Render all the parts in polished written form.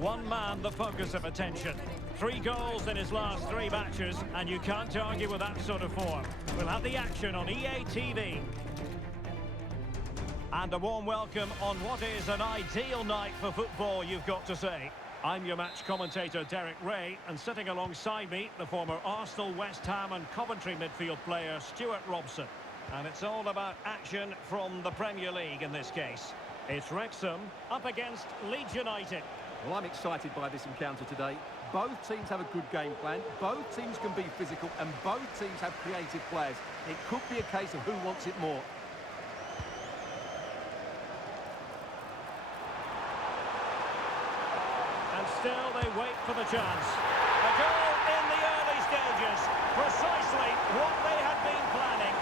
One man the focus of attention. 3 goals in his last 3 matches, and you can't argue with that sort of form. We'll have the action on EA TV. And a warm welcome on what is an ideal night for football, you've got to say. I'm your match commentator, Derek Ray, and sitting alongside me, the former Arsenal, West Ham and Coventry midfield player, Stuart Robson. And it's all about action from the Premier League in this case. It's Wrexham up against Leeds United. Well, I'm excited by this encounter today. Both teams have a good game plan, both teams can be physical, and both teams have creative players. It could be a case of who wants it more. And still they wait for the chance. A goal in the early stages. Precisely what they had been planning.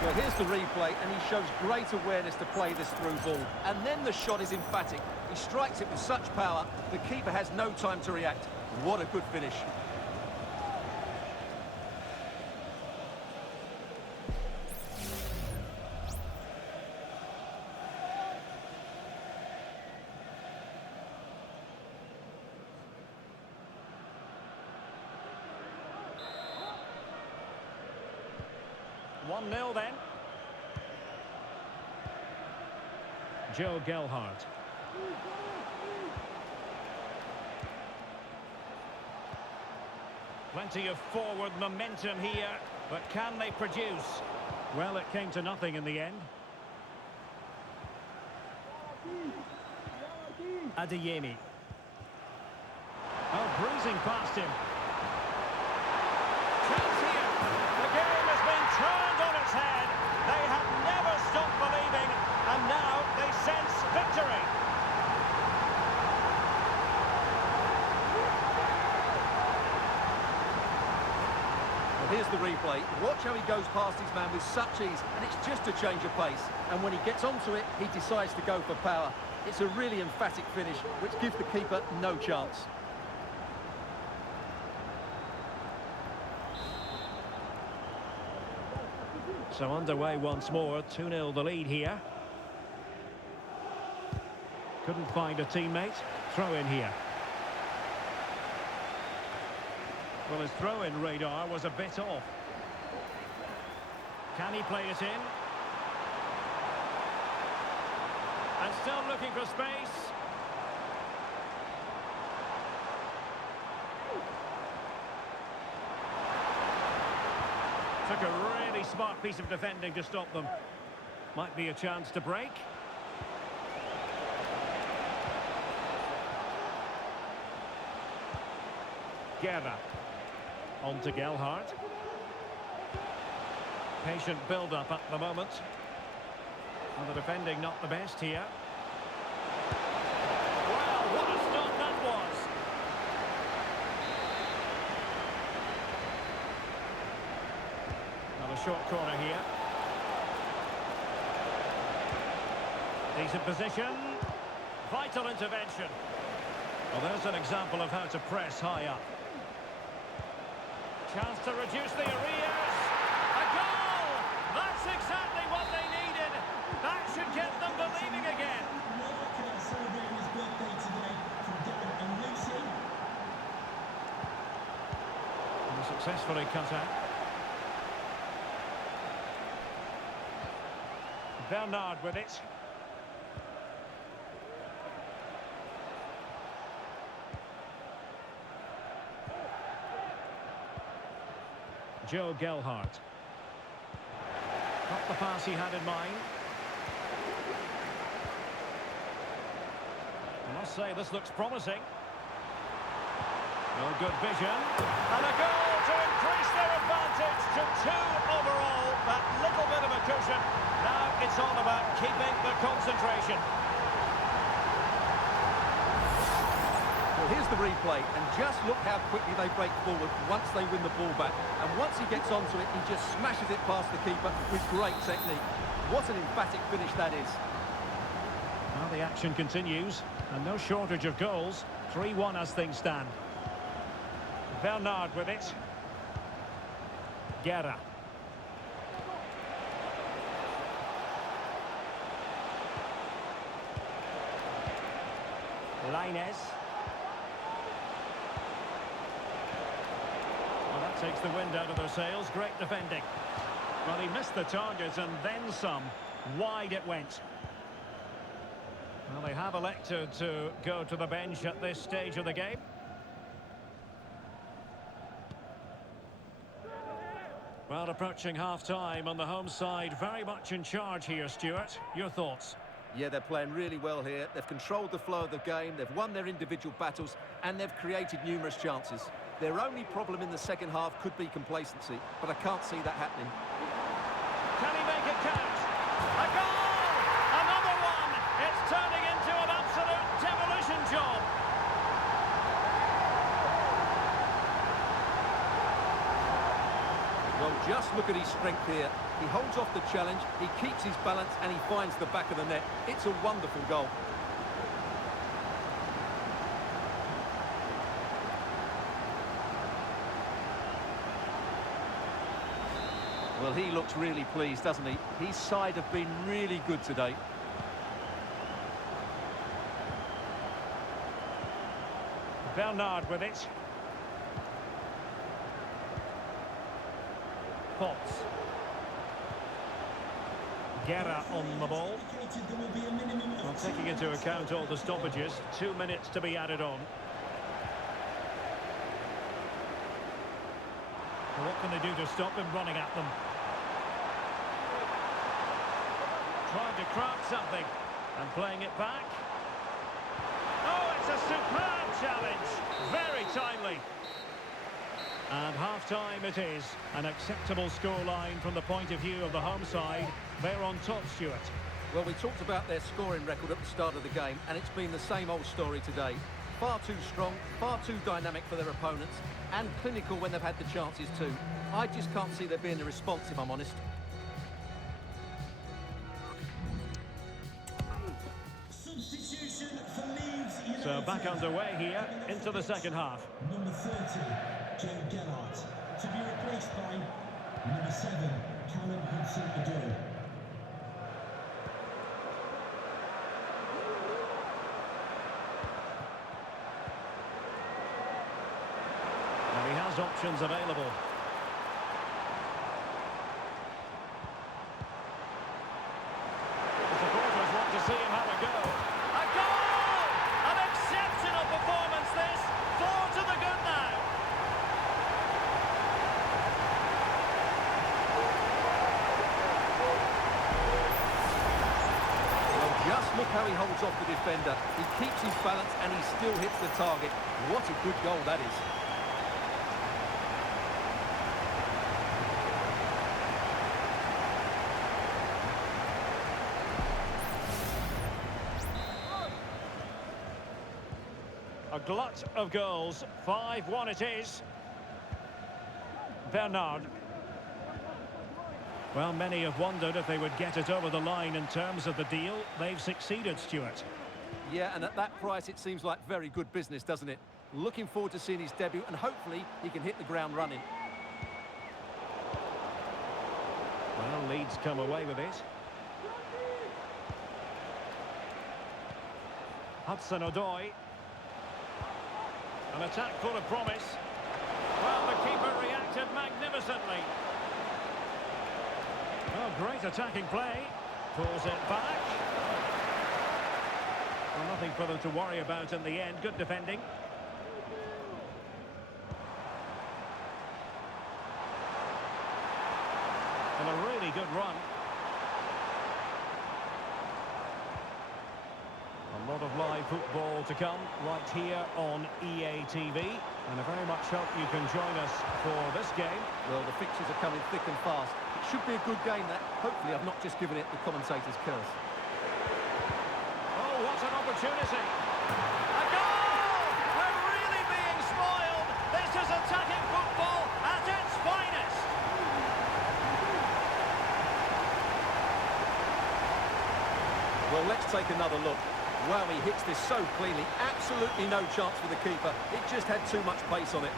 Well, here's the replay, and he shows great awareness to play this through ball. And then the shot is emphatic. He strikes it with such power, the keeper has no time to react. What a good finish. One 0 then. Joe Gelhardt. Plenty of forward momentum here, but can they produce? Well, it came to nothing in the end. Adeyemi. Oh, breezing past him. Chance here. The game has been turned on its head. They have never stopped believing, and now they sense victory. Well, here's the replay. Watch how he goes past his man with such ease, and it's just a change of pace. And when he gets onto it, he decides to go for power. It's a really emphatic finish, which gives the keeper no chance. So underway once more, 2-0 the lead here. Couldn't find a teammate. Throw in here. Well, his throw-in radar was a bit off. Can he play it in? And still looking for space. Took a really smart piece of defending to stop them. Might be a chance to break. Guerra. On to Gelhardt. Patient build-up at the moment. And the defending not the best here. Wow, what a stop that was! Another short corner here. Decent position. Vital intervention. Well, there's an example of how to press high up. Chance to reduce the arrears. A goal! That's exactly what they needed. That should get them believing again. And successfully cut out. Bernard with it. Joe Gelhardt. Not the pass he had in mind. I must say, this looks promising. No good vision. And a goal to increase their advantage to 2 overall. That little bit of a cushion. Now it's all about keeping the concentration. Well, here's the replay, and just look how quickly they break forward once they win the ball back. And once he gets onto it, he just smashes it past the keeper with great technique. What an emphatic finish that is. Well, the action continues. And no shortage of goals. 3-1 as things stand. Bernard with it. Guerra. Lainez. Well, that takes the wind out of their sails. Great defending. Well, he missed the target and then some. Wide it went. Well, they have elected to go to the bench at this stage of the game. Well, approaching half-time on the home side, very much in charge here, Stuart. Your thoughts? Yeah, they're playing really well here. They've controlled the flow of the game, they've won their individual battles, and they've created numerous chances. Their only problem in the second half could be complacency, but I can't see that happening. Can he make it count? A goal! Another one! It's turning into an absolute demolition job. Well, just look at his strength here. He holds off the challenge, he keeps his balance, and he finds the back of the net. It's a wonderful goal. Well, he looks really pleased, doesn't he? His side have been really good today. Bernard with it. Potts. Guerra on the ball. Well, taking into account all the stoppages, 2 minutes to be added on. Well, what can they do to stop him running at them? Trying to craft something and playing it back. Oh, it's a superb challenge. Very timely. And half-time it is. An acceptable scoreline from the point of view of the home side. They're on top, Stuart. Well, we talked about their scoring record at the start of the game, and it's been the same old story today. Far too strong, far too dynamic for their opponents, and clinical when they've had the chances too. I just can't see there being a response, if I'm honest. So back underway here into the second half. Number 30, Joe Gellart, to be replaced by number 7, Callum Hudson-Odoi. And he has options available. The supporters want to see him have a go. A goal! An exceptional performance this. 4 to the good now. Well, just look how he holds off the defender. He keeps his balance and he still hits the target. What a good goal that is. A glut of goals. 5-1 it is. Bernard. Well, many have wondered if they would get it over the line in terms of the deal. They've succeeded, Stuart. Yeah, and at that price it seems like very good business, doesn't it? Looking forward to seeing his debut, and hopefully he can hit the ground running. Well, Leeds come away with it. Hudson-Odoi. An attack full of promise. Well, the keeper reacted magnificently. Oh, great attacking play. Pulls it back. Well, nothing for them to worry about in the end. Good defending. And a really good run. A lot of live football to come right here on EA TV. And I very much hope you can join us for this game. Well, the fixtures are coming thick and fast. It should be a good game, that. Hopefully I've not just given it the commentator's curse. Oh, what an opportunity. A goal! We're really being spoiled. This is attacking football at its finest. Well, let's take another look. Wow, he hits this so cleanly. Absolutely no chance for the keeper. It just had too much pace on it.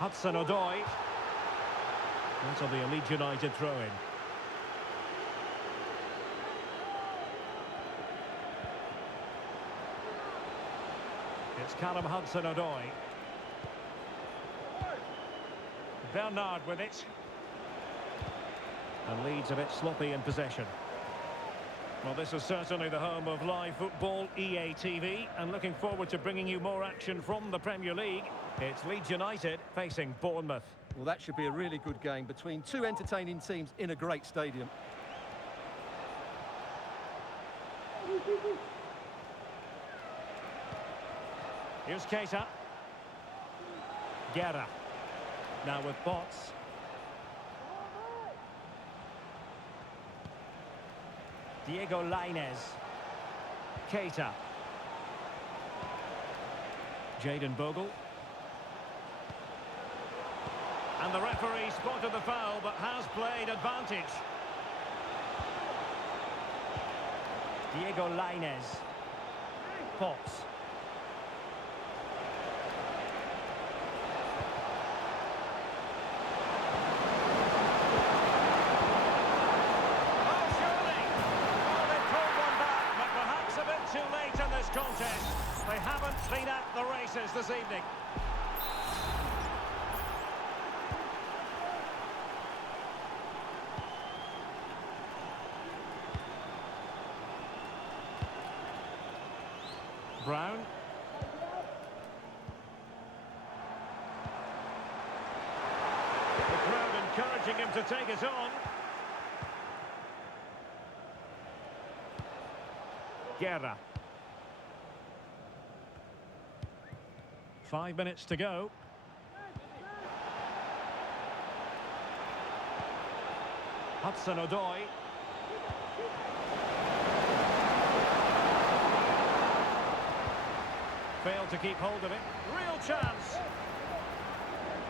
Hudson-Odoi. That'll be a Leeds United throw-in. It's Callum Hudson-Odoi. Bernard with it. And Leeds a bit sloppy in possession. Well, this is certainly the home of live football, EA TV, and looking forward to bringing you more action from the Premier League. It's Leeds United facing Bournemouth. Well, that should be a really good game between two entertaining teams in a great stadium. Here's Keita. Guerra. Now with Potts. Diego Lainez. Keita. Jayden Bogle. And the referee spotted the foul, but has played advantage. Diego Lainez. Potts. Too late in this contest. They haven't been at the races this evening. Brown. The crowd encouraging him to take it on. Guerra. 5 minutes to go. Hudson-Odoi. Failed to keep hold of it. Real chance.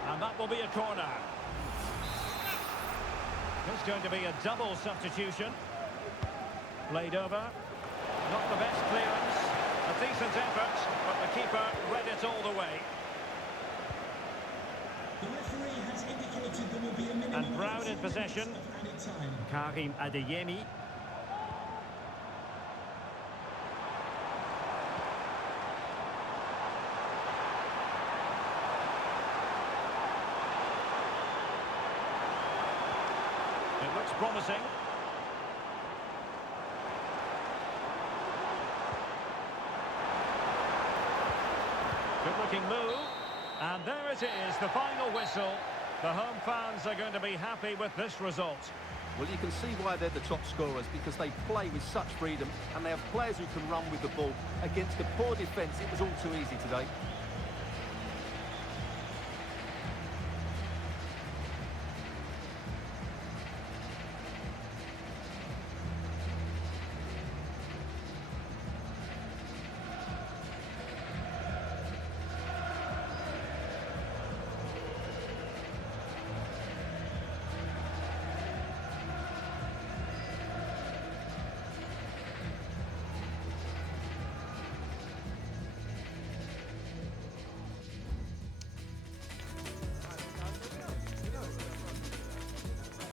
And that will be a corner. There's going to be a double substitution. Played over. Not the best clearance. A decent effort, but the keeper read it all the way. The referee has indicated there will be a minimum And Brown in possession. of added time. Karim Adeyemi. It looks promising. Good-looking move. And there it is, the final whistle. The home fans are going to be happy with this result. Well, you can see why they're the top scorers, because they play with such freedom and they have players who can run with the ball. Against a poor defence, it was all too easy today.